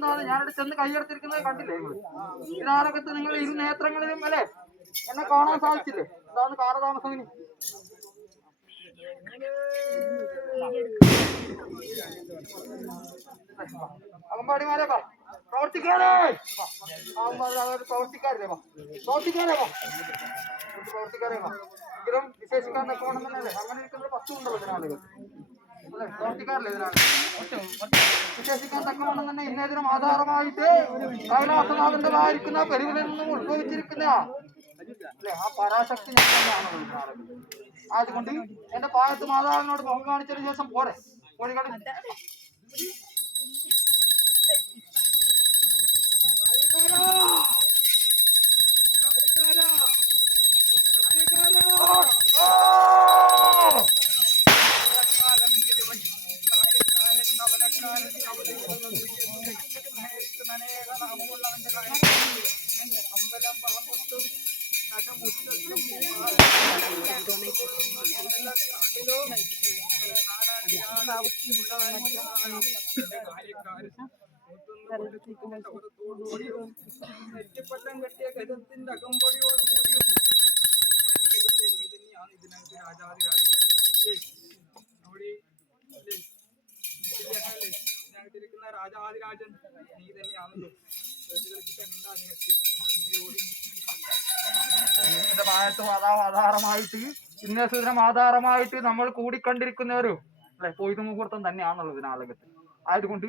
എന്താണ് ഞാനിവിടെ ചെന്ന് കൈയെടുത്തിരിക്കുന്നത് കണ്ടില്ലേ? നിങ്ങൾ ഇതിനാലകത്ത് നിങ്ങൾ ഇരു നേത്രങ്ങളിലും അല്ലേ? എന്നെ കാണാൻ സാധിച്ചില്ലേ? എന്താണ് കാലതാമസം ഇനി അകമ്പാടിമാരെ വാ. പ്രവർത്തിക്കാരേ അകമ്പാടി പ്രവർത്തിക്കാരേ പ്രവർത്തിക്കാരേ ഇത് വിശേഷിക്കാൻ നിൽക്കണം തന്നെയല്ലേ അങ്ങനെ ഇരിക്കുന്ന പത്തും ഉണ്ടല്ലോ വിശേഷിക്കാൻ ഇന്നേതിനും ആധാരമായിട്ട് കൈലാസനാഥന്റേതായിരിക്കുന്ന പെരുവിൽ നിന്നും ഉത്ഭവിച്ചിരിക്കുന്ന ആ പരാശക്തി അതുകൊണ്ട് എന്റെ പായത്ത് മാതാവിനോട് മുഖം കാണിച്ചതിന് ശേഷം പോരെ. കോഴിക്കോട്. നെറ്റിപ്പട്ടം കെട്ടിയ ഗജത്തിന്റെ അകമ്പടിയോടുകൂടിയും ഇതിനകത്ത് രാജാതിരാജൻ അല്ലേ? രാജാതിരാജൻ നീ തന്നെയാണല്ലോ. മാതാവ് ആധാരമായിട്ട് ഇന്നസൂചനം ആധാരമായിട്ട് നമ്മൾ കൂടിക്കണ്ടിരിക്കുന്നവരും അല്ലെ? പോയത് മുഹൂർത്തം തന്നെയാണുള്ളത് ഇതിനാളകത്ത് ആയതുകൊണ്ട്